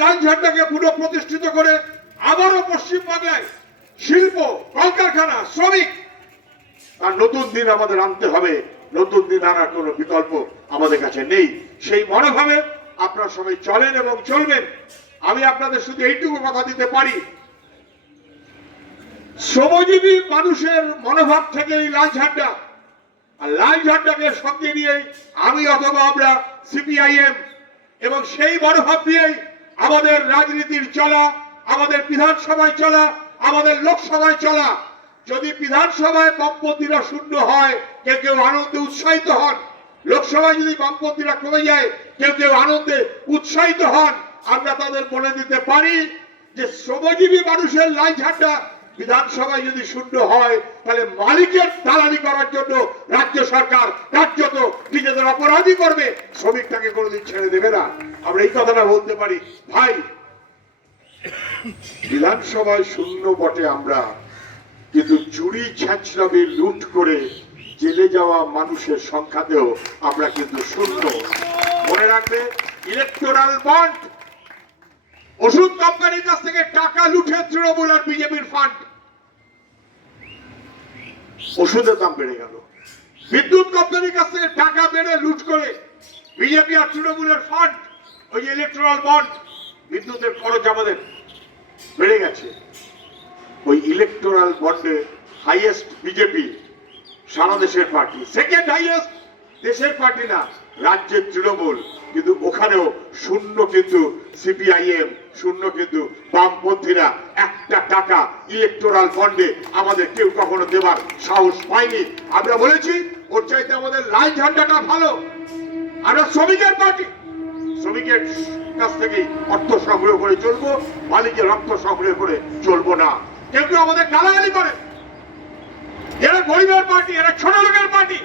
লাল ঝান্ডাকে পুনঃপ্রতিষ্ঠিত করে আবারও পশ্চিমবাংলায় শিল্প, কলকারখানা, শ্রমিক। আর নতুন দিন আমাদের আনতে হবে। নতুন দিন আনার কোনো বিকল্প আমাদের কাছে নেই। সেই মনোভাবে আপনারা সবাই চলেন এবং চলবেন। আমি আপনাদের শুধু এইটুকু কথা দিতে পারি। শ্রমজীবী মানুষের মনোভাব থেকে এই লাল ঝান্ডা আর লাল ঝান্ডাকে সঙ্গে নিয়ে আমি অথবা আমরা সিপিআইএম এবং সেই মনোভাব নিয়েই আমাদের রাজনীতির চলা, আমাদের বিধানসভায় চলা, আমাদের লোকসভায় চলা। যদি বিধানসভায় বামপন্থীরা শূন্য হয়, কেউ কেউ আনন্দে উৎসাহিত হন। লোকসভায় যদি বামপন্থীরা কমে যায়, কেউ কেউ আনন্দে উৎসাহিত হন। আমরা তাদের বলে দিতে পারি যে শ্রমজীবী মানুষের লাল ঝান্ডা বিধানসভায় যদি শূন্য হয়, তাহলে মালিকের দালালি করার জন্য রাজ্য সরকার কার্যত নিজেদের অপরাধী করবে। শ্রমিকটাকে কোনোদিন ছেড়ে দেবে না। আমরা এই কথাটা বলতে পারি। ভাই, বিধানসভায় শূন্য বটে আমরা কিন্তু চুরি ছ্যাঁচড়াবি লুট করে জেলে যাওয়া মানুষের সংখ্যাতেও আমরা কিন্তু শূন্য। মনে রাখবে ইলেকটোরাল বন্ড ওষুধ কোম্পানির কাছ থেকে টাকা লুটে তৃণমূল আর বিজেপির ফান্ড ওষুধের দাম বেড়ে গেল। বিদ্যুৎ কোম্পানির কাছ থেকে টাকা বেড়ে লুট করে বিজেপি আর তৃণমূলের ফান্ড ওই যে ইলেকট্রাল বন্ড বিদ্যুতের খরচ আমাদের বেড়ে গেছে। ওই ইলেকটোরাল বন্ডে হাইয়েস্ট বিজেপি সারা দেশের পার্টি সেকেন্ড হাইয়েস্ট দেশের পার্টি না, রাজ্যের তৃণমূল। কিন্তু ওখানেও শূন্য কিন্তু সিপিআইএম শূন্য কিন্তু বামপন্থীরা একটা টাকা ইলেকটোরাল বন্ডে আমাদের কেউ কখনো দেবার সাহস পায়নি। আমরা বলেছি, ওর চাইতে আমাদের লাল ঝান্ডাটা ভালো। আমরা শ্রমিকের পার্টি শ্রমিকের কাছ থেকে অর্থ সংগ্রহ করে চলবো, মালিকের অর্থ সংগ্রহ করে চলবো না। কেউ কেউ আমাদের গালাগালি করে। এরা গরিবের পার্টি, এরা ছোট লোকের পার্টি।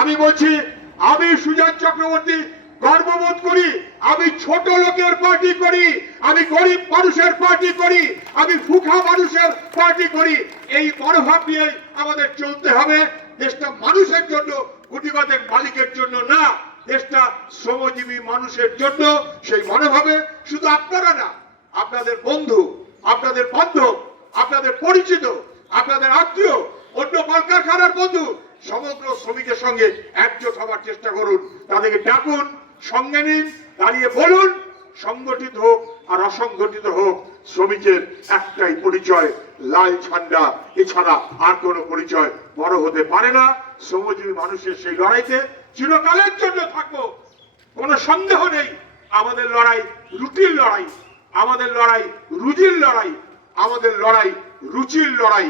আমি বলছি, আমি সুজাত চক্রবর্তী গর্ববোধ করি, আমি ছোট লোকের পার্টি করি, আমি গরিব মানুষের পার্টি করি, আমি ফুখা মানুষের পার্টি করি। এই মনোভাব নিয়ে আমাদের চলতে হবে। দেশটা মানুষের জন্য গুটিগতের মালিকের জন্য না, দেশটা শ্রমজীবী মানুষের জন্য সেই মনোভাবে শুধু আপনারা না, আপনাদের বন্ধু, আপনাদের বান্ধব, আপনাদের পরিচিত, আপনাদের আত্মীয়, অন্য কলকারখানার বন্ধু, সমগ্র শ্রমিকের সঙ্গে একজোট হবার চেষ্টা করুন। তাদেরকে ডাকুন, সঙ্গে নিন, দাঁড়িয়ে বলুন, সংগঠিত হোক আর অসংগঠিত হোক, শ্রমিকের একটাই পরিচয়, লাল ঝান্ডা। এছাড়া আর কোনো পরিচয় বড় হতে পারে না। শ্রমজীবী মানুষের সেই লড়াইতে চিরকালের জন্য থাকব। কোনো সন্দেহ নেই, আমাদের লড়াই রুটির লড়াই, আমাদের লড়াই রুজির লড়াই, আমাদের লড়াই রুচির লড়াই,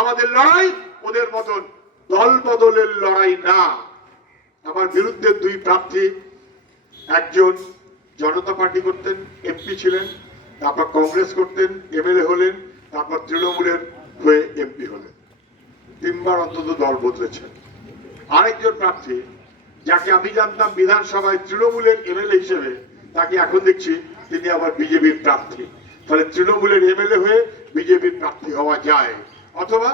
আমাদের লড়াই ওদের মতন দল বদলের লড়াই না। আমার বিরুদ্ধে দুই প্রার্থী, একজন জনতা পার্টি করতেন, এমপি ছিলেন, তারপর কংগ্রেস করতেন, এমএলএ হলেন, তারপর তৃণমূলের হয়ে এমপি হলেন। তিনবার অন্তত দল বদলেছেন। আরেকজন প্রার্থী যাকে আমি জানতাম বিধানসভায় তৃণমূলের এমএলএ হিসেবে, তাকে এখন দেখছি তিনি আবার বিজেপির প্রার্থী। ফলে তৃণমূলের এমএলএ হয়ে বিজেপির প্রার্থী হওয়া যায়। অথবা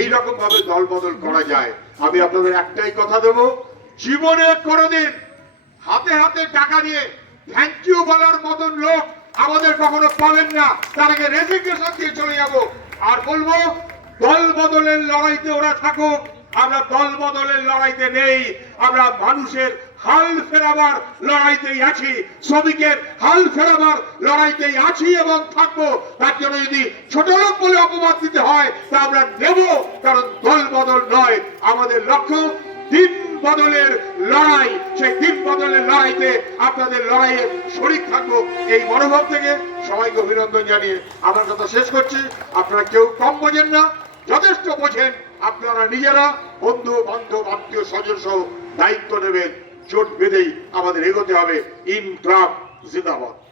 এই রকম ভাবে দল বদল করা যায়। আমি আপনাদের একটাই কথা দেব, জীবনে কোনোদিন হাতে হাতে টাকা নিয়ে থ্যাংক ইউ বলার মতন লোক আমাদের কখনো পাবেন না। তার আগে রেজিগনেশন দিয়ে চলে যাব। আর বলব দল বদলের লড়াইতে ওরা থাকুক। আমরা দল বদলের লড়াইতে নেই, আমরা মানুষের হাল ফেরাবার লড়াইতেই আছি, শ্রমিকের হাল ফেরাবার লড়াইতেই আছি এবং থাকব। তার জন্য যদি ছোট লোক বলে অপবাদ দিতে হয়, তা আমরা নেব, কারণ দল বদল নয়, আমাদের লক্ষ্য দিন বদলের লড়াই। সেই দিন বদলের লড়াইতে আপনাদের লড়াইয়ে শরিক থাকব। এই মনোভাব থেকে সবাইকে অভিনন্দন জানিয়ে আমার কথা শেষ করছি। আপনারা কেউ কম বোঝেন না, যথেষ্ট বোঝেন। আপনারা নিজেরা বন্ধু, বান্ধব, আত্মীয়, স্বজন সহ দায়িত্ব নেবেন। চোট বেঁধেই আমাদের এগোতে হবে। ইন ক্লাব জিন্দাবাদ।